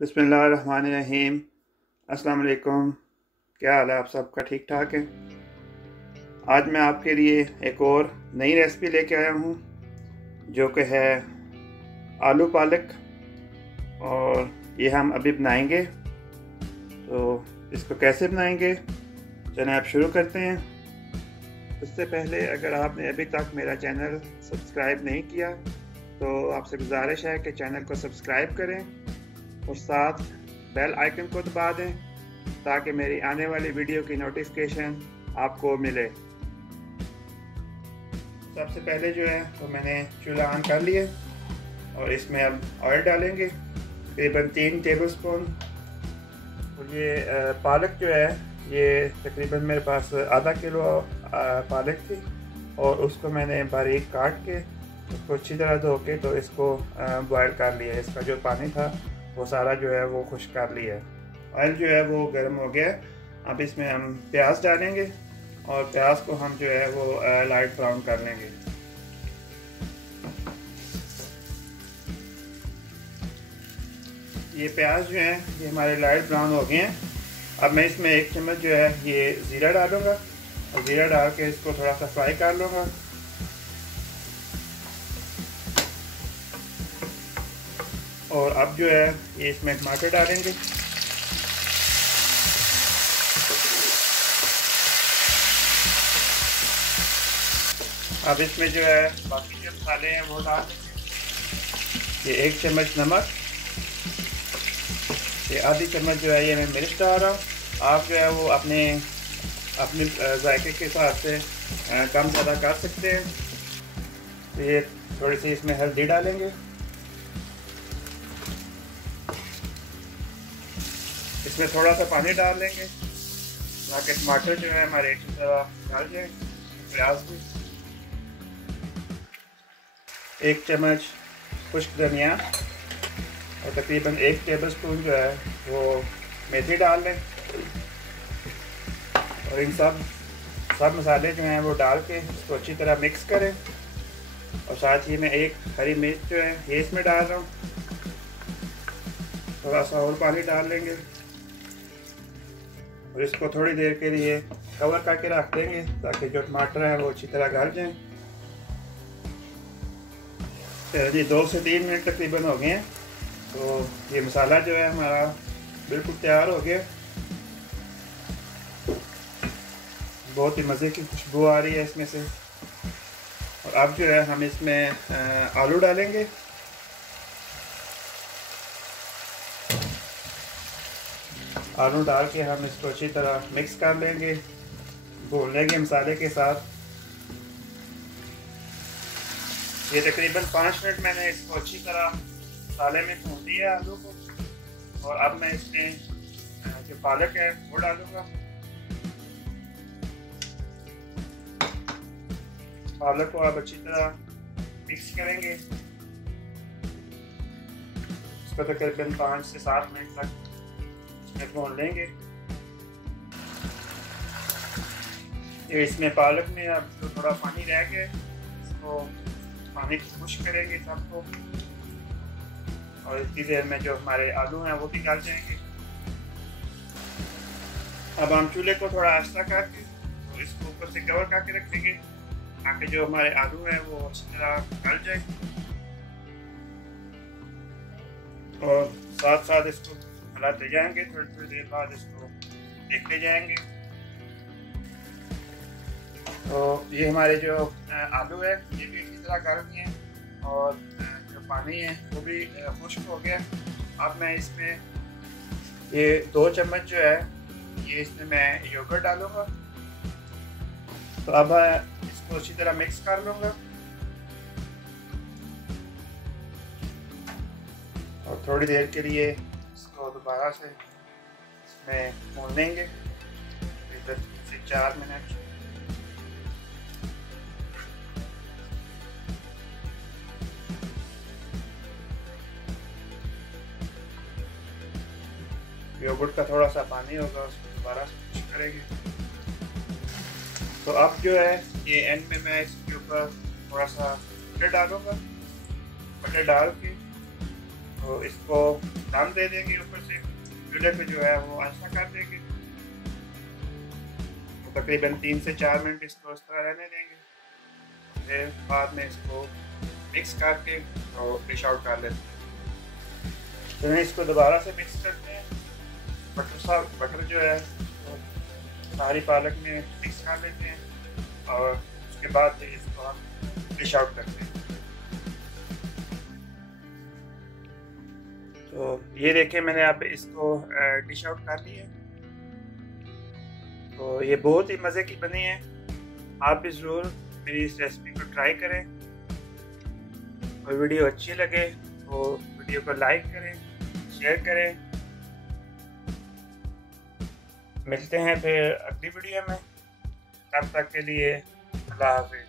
बिस्मिल्लाहिर्रहमानिर्रहीम। अस्सलाम वालेकुम। क्या हाल है आप सबका? ठीक ठाक है। आज मैं आपके लिए एक और नई रेसिपी लेके आया हूँ जो कि है आलू पालक, और ये हम अभी बनाएंगे। तो इसको कैसे बनाएंगे, चलिए आप शुरू करते हैं। उससे पहले अगर आपने अभी तक मेरा चैनल सब्सक्राइब नहीं किया तो आपसे गुजारिश है कि चैनल को सब्सक्राइब करें और साथ बेल आइकन को दबा दें ताकि मेरी आने वाली वीडियो की नोटिफिकेशन आपको मिले। सबसे पहले जो है तो मैंने चूल्हा ऑन कर लिया और इसमें अब ऑयल डालेंगे तकरीबन 3 टेबलस्पून। और ये पालक जो है ये तकरीबन मेरे पास आधा किलो पालक थी और उसको मैंने बारीक काट के उसको अच्छी तरह धो के तो इसको बॉयल कर लिया। इसका जो पानी था वो सारा जो है वो खुश्क कर लिया है। ऑयल जो है वो गर्म हो गया। अब इसमें हम प्याज डालेंगे और प्याज को हम जो है वो लाइट ब्राउन कर लेंगे। ये प्याज जो है ये हमारे लाइट ब्राउन हो गए हैं। अब मैं इसमें 1 चम्मच जो है ये ज़ीरा डालूंगा और ज़ीरा डाल के इसको थोड़ा सा फ्राई कर लूँगा। और अब जो है ये इसमें टमाटर डालेंगे। अब इसमें जो है बाकी जो मसाले हैं वो डाल देंगे। ये 1 चम्मच नमक, ये आधी चम्मच जो है ये मैं मिर्च डाल रहा हूँ। आप जो है वो अपने जायके के हिसाब से कम ज़्यादा कर सकते हैं। तो ये थोड़ी सी इसमें हल्दी डालेंगे। इसमें थोड़ा सा पानी डाल लेंगे ताकि टमाटर जो है हमारे अच्छी तरह डाल जाए। प्याज भी 1 चम्मच खुश्क धनिया और तकरीबन 1 टेबलस्पून जो है वो मेथी डाल लें। और इन सब मसाले जो हैं वो डाल के इसको अच्छी तरह मिक्स करें। और साथ ही मैं 1 हरी मिर्च जो है ये इसमें डाल रहा हूँ। थोड़ा सा और पानी डाल लेंगे और इसको थोड़ी देर के लिए कवर करके रख देंगे ताकि जो टमाटर है वो अच्छी तरह गल जाए। जी 2 से 3 मिनट तकरीबन हो गए हैं। तो ये मसाला जो है हमारा बिल्कुल तैयार हो गया। बहुत ही मज़े की खुशबू आ रही है इसमें से। और अब जो है हम इसमें आलू डालेंगे। आलू डाल के हम इसको अच्छी तरह मिक्स कर लेंगे, भून लेंगे मसाले के साथ। ये तकरीबन 5 मिनट मैंने इसको अच्छी तरह मसाले में भून दिया आलू को। और अब मैं इसमें जो पालक है वो डालूंगा। पालक को आप अच्छी तरह मिक्स करेंगे। इसको तकरीबन 5 से 7 मिनट तक इसमें भून लेंगे। ये इसमें पालक में अब जो थोड़ा पानी रह गया इसको पानी खुश्क करेंगे सबको। और इतनी देर में जो हमारे आलू हैं वो भी गल जाएंगे। अब हम चूल्हे को थोड़ा आस्था करके तो इसको ऊपर से कवर करके रख देंगे ताकि जो हमारे आलू हैं वो अच्छी तरह गल जाए। और साथ साथ इसको हिलाते जाएंगे। थोड़ी देर बाद इसको देखते जाएंगे। तो ये हमारे जो आलू है ये भी इसी तरह गल गए हैं और जो पानी है वो भी खुश्क हो गया। अब मैं इसमें ये 2 चम्मच जो है ये इसमें मैं योगर्ट डालूंगा। तो अब इसको अच्छी तरह मिक्स कर लूँगा और थोड़ी देर के लिए इसको दोबारा से इसमें भून लेंगे 3 से 4 मिनट। योगर्ट का थोड़ा सा पानी होगा उसको दोबारा से मिक्स करेंगे। तो अब जो है ये एंड में मैं इसके ऊपर थोड़ा सा बटर डालूंगा। बटर डाल के तो इसको दम दे देंगे, ऊपर से चूल्हे पे जो है वो आंच कर देंगे। तो तकरीबन 3 से 4 मिनट इसको इस तरह रहने देंगे। फिर बाद में इसको मिक्स करके और डिश आउट कर लेते हैं। तो इसको दोबारा से मिक्स करते हैं। बटर जो है वो सारी पालक में मिक्स कर लेते हैं और उसके बाद इसको हम डिश आउट करते हैं। तो ये देखें, मैंने अब इसको डिश आउट कर लिया। तो ये बहुत ही मज़े की बनी है। आप भी ज़रूर मेरी इस रेसिपी को ट्राई करें और वीडियो अच्छी लगे तो वीडियो को लाइक करें, शेयर करें। मिलते हैं फिर अगली वीडियो में, तब तक के लिए अल्लाह हाफ़िज़।